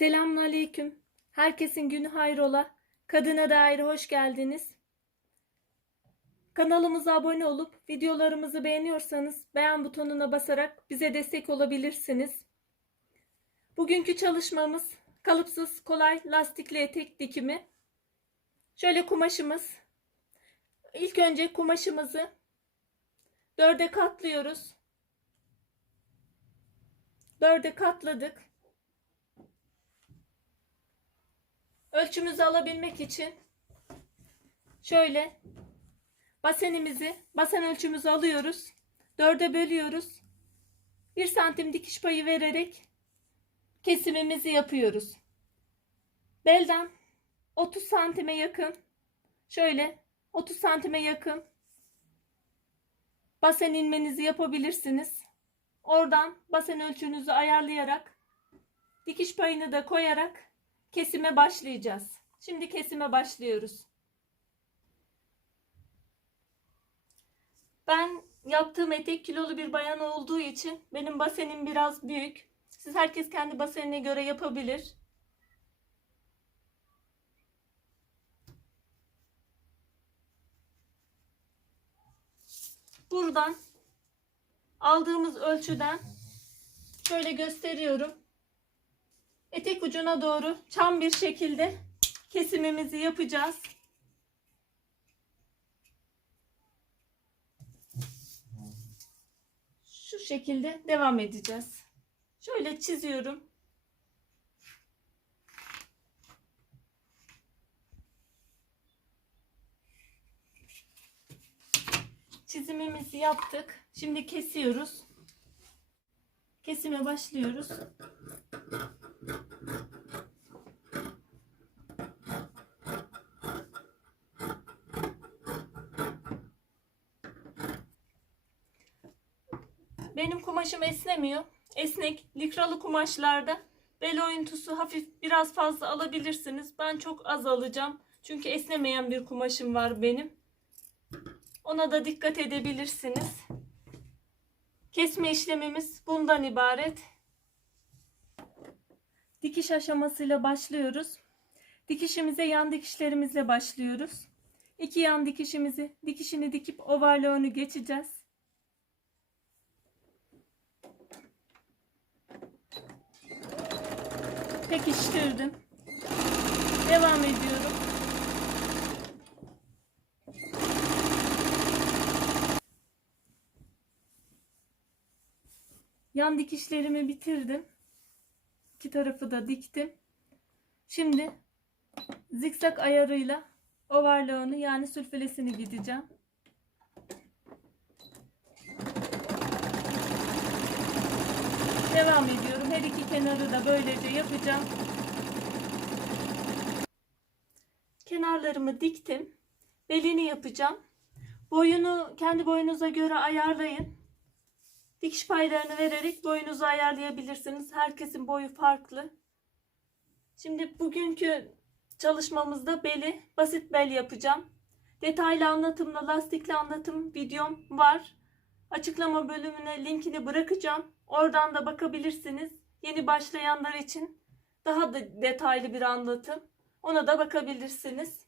Selamünaleyküm. Herkesin günü hayrola. Kadına dair hoş geldiniz. Kanalımıza abone olup videolarımızı beğeniyorsanız beğen butonuna basarak bize destek olabilirsiniz. Bugünkü çalışmamız kalıpsız kolay lastikli etek dikimi. Şöyle kumaşımız. İlk önce kumaşımızı 4'e katlıyoruz. 4'e katladık. Ölçümüzü alabilmek için şöyle basen ölçümüzü alıyoruz. 4'e bölüyoruz. 1 santim dikiş payı vererek kesimimizi yapıyoruz. Belden 30 santime yakın, şöyle 30 santime yakın basen ilmenizi yapabilirsiniz. Oradan basen ölçünüzü ayarlayarak dikiş payını da koyarak kesime başlayacağız. Şimdi kesime başlıyoruz. Ben yaptığım etek kilolu bir bayan olduğu için benim basenim biraz büyük. Herkes kendi basenine göre yapabilir. Buradan aldığımız ölçüden şöyle gösteriyorum. Etek ucuna doğru çam bir şekilde kesimimizi yapacağız. Şu şekilde devam edeceğiz. Şöyle çiziyorum. Çizimimizi yaptık. Şimdi kesiyoruz. Kesime başlıyoruz. Benim kumaşım esnemiyor. Esnek, likralı kumaşlarda bel oyuntusu hafif biraz fazla alabilirsiniz. Ben çok az alacağım. Çünkü esnemeyen bir kumaşım var benim. Ona da dikkat edebilirsiniz. Kesme işlemimiz bundan ibaret. Dikiş aşamasıyla başlıyoruz. Dikişimize yan dikişlerimizle başlıyoruz. 2 yan dikişini dikip overlock'unu geçeceğiz. Pekiştirdim. Devam ediyorum. Yan dikişlerimi bitirdim. İki tarafı da diktim. Şimdi zikzak ayarıyla overlock'unu yani sülfülesini gideceğim. Devam ediyorum. Her iki kenarı da böylece yapacağım. Kenarlarımı diktim. Belini yapacağım. Boyunu kendi boyunuza göre ayarlayın. Dikiş paylarını vererek boyunuzu ayarlayabilirsiniz. Herkesin boyu farklı. Şimdi bugünkü çalışmamızda beli basit bel yapacağım. Detaylı anlatımla lastikli anlatım videom var. Açıklama bölümüne linkini bırakacağım. Oradan da bakabilirsiniz. Yeni başlayanlar için daha da detaylı bir anlatım. Ona da bakabilirsiniz.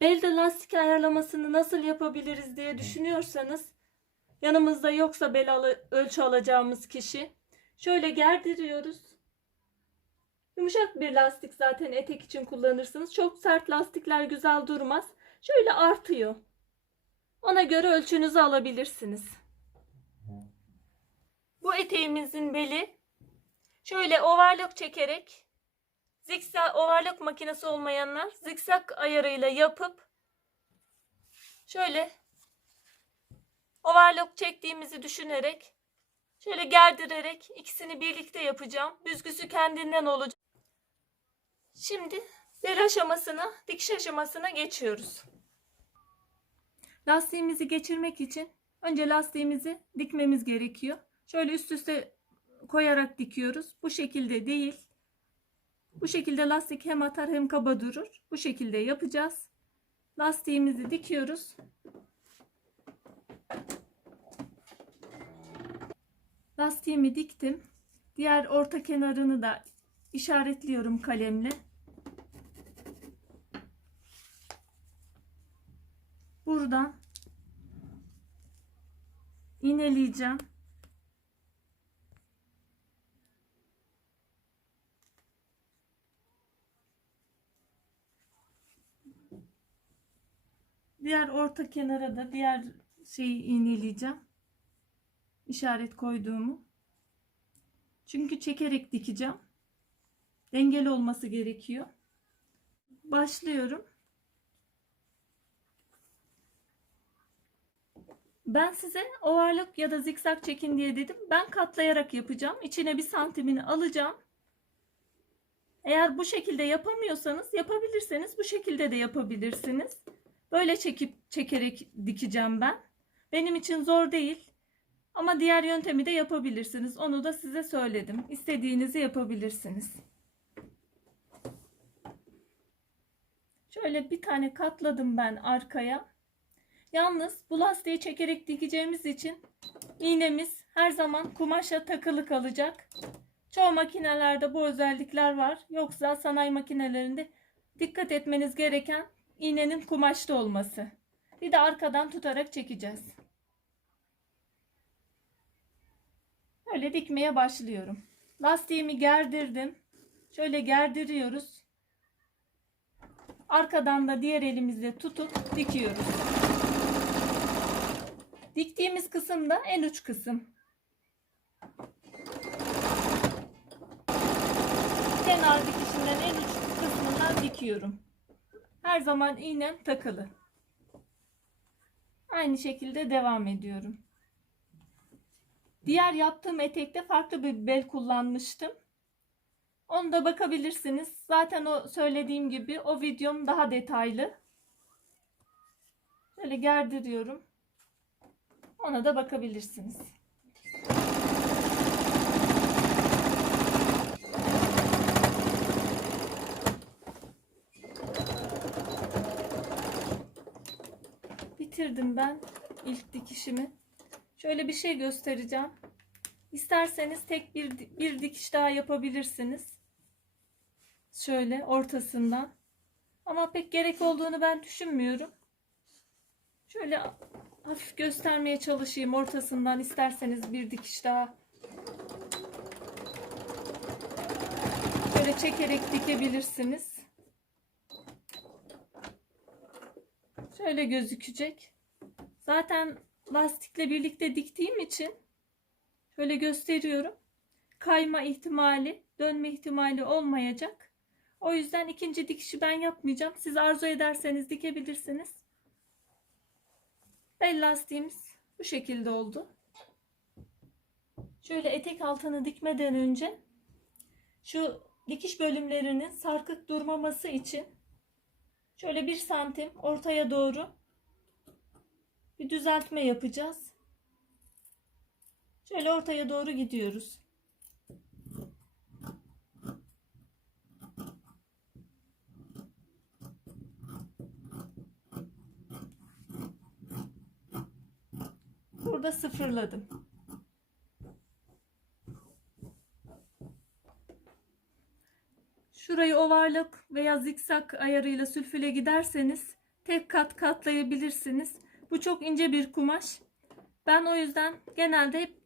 Belde lastik ayarlamasını nasıl yapabiliriz diye düşünüyorsanız, yanımızda yoksa bel ölçü alacağımız kişi, şöyle gerdiriyoruz. Yumuşak bir lastik zaten etek için kullanırsınız. Çok sert lastikler güzel durmaz. Şöyle artıyor. Ona göre ölçünüzü alabilirsiniz. Bu eteğimizin beli şöyle overlock çekerek, zikzak overlock makinesi olmayanlar zikzak ayarıyla yapıp şöyle overlock çektiğimizi düşünerek şöyle gerdirerek ikisini birlikte yapacağım. Büzgüsü kendinden olacak. Şimdi bel aşamasına, dikiş aşamasına geçiyoruz. Lastiğimizi geçirmek için önce lastiğimizi dikmemiz gerekiyor. Şöyle üst üste koyarak dikiyoruz. Bu şekilde değil. Bu şekilde lastik hem atar hem kaba durur. Bu şekilde yapacağız. Lastiğimizi dikiyoruz. Lastiğimi diktim. Diğer orta kenarını da işaretliyorum kalemle. Buradan iğneleyeceğim. Diğer orta kenara da diğer şeyi iğneleyeceğim. İşaret koyduğumu. Çünkü çekerek dikeceğim. Dengeli olması gerekiyor. Başlıyorum. Ben size overlock ya da zikzak çekin diye dedim. Ben katlayarak yapacağım. İçine 1 santimini alacağım. Eğer bu şekilde yapamıyorsanız, yapabilirseniz bu şekilde de yapabilirsiniz. Böyle çekerek dikeceğim ben. Benim için zor değil. Ama diğer yöntemi de yapabilirsiniz. Onu da size söyledim. İstediğinizi yapabilirsiniz. Şöyle bir tane katladım ben arkaya. Yalnız bu lastiği çekerek dikeceğimiz için iğnemiz her zaman kumaşa takılı kalacak. Çoğu makinelerde bu özellikler var. Yoksa sanayi makinelerinde dikkat etmeniz gereken iğnenin kumaşta olması. Bir de arkadan tutarak çekeceğiz. Böyle dikmeye başlıyorum. Lastiğimi gerdirdim. Şöyle gerdiriyoruz. Arkadan da diğer elimizle tutup dikiyoruz. Diktiğimiz kısım da en uç kısım. Kenar dikişinden en uç kısmından dikiyorum. Her zaman iğnem takılı. Aynı şekilde devam ediyorum. Diğer yaptığım etekte farklı bir bel kullanmıştım. Onu da bakabilirsiniz. Zaten o söylediğim gibi o videom daha detaylı. Şöyle gerdiriyorum. Ona da bakabilirsiniz. Bitirdim ben ilk dikişimi. Şöyle bir şey göstereceğim. İsterseniz tek bir dikiş daha yapabilirsiniz. Şöyle ortasından. Ama pek gerek olduğunu ben düşünmüyorum. Şöyle hafif göstermeye çalışayım ortasından, isterseniz bir dikiş daha. Şöyle çekerek dikebilirsiniz. Şöyle gözükecek. Zaten lastikle birlikte diktiğim için şöyle gösteriyorum. Kayma ihtimali, dönme ihtimali olmayacak. O yüzden ikinci dikişi ben yapmayacağım. Siz arzu ederseniz dikebilirsiniz. Bel lastiğimiz bu şekilde oldu. Şöyle etek altını dikmeden önce şu dikiş bölümlerinin sarkık durmaması için şöyle 1 santim ortaya doğru bir düzeltme yapacağız. Şöyle ortaya doğru gidiyoruz. Burada sıfırladım. Şurayı overlock veya zikzak ayarıyla sülfüle giderseniz tek kat katlayabilirsiniz. Bu çok ince bir kumaş. Ben o yüzden genelde hep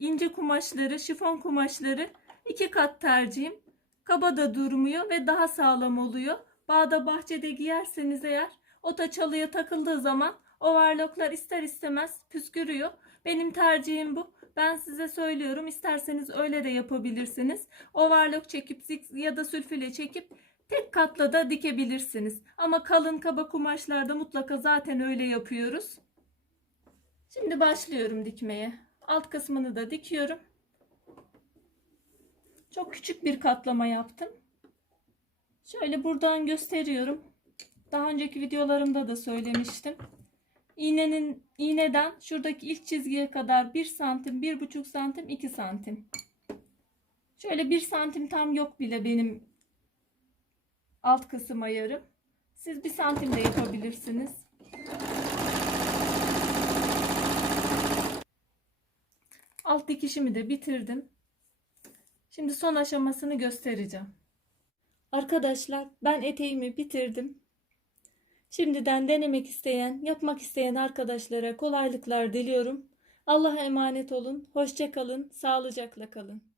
ince kumaşları, şifon kumaşları 2 kat tercihim. Kaba da durmuyor ve daha sağlam oluyor. Bağda bahçede giyerseniz eğer ota çalıya takıldığı zaman overlocklar ister istemez püskürüyor. Benim tercihim bu. Ben size söylüyorum, isterseniz öyle de yapabilirsiniz. Overlock çekip ya da sülfüle çekip tek katla da dikebilirsiniz. Ama kalın kaba kumaşlarda mutlaka zaten öyle yapıyoruz. Şimdi başlıyorum dikmeye. Alt kısmını da dikiyorum. Çok küçük bir katlama yaptım. Şöyle buradan gösteriyorum. Daha önceki videolarımda da söylemiştim. İğneden şuradaki ilk çizgiye kadar 1 santim, 1,5 santim, 2 santim. Şöyle 1 santim tam yok bile benim alt kısım ayarım. Siz 1 santim de yapabilirsiniz. Alt dikişimi de bitirdim. Şimdi son aşamasını göstereceğim. Arkadaşlar ben eteğimi bitirdim. Şimdiden denemek isteyen, yapmak isteyen arkadaşlara kolaylıklar diliyorum. Allah'a emanet olun. Hoşça kalın, sağlıcakla kalın.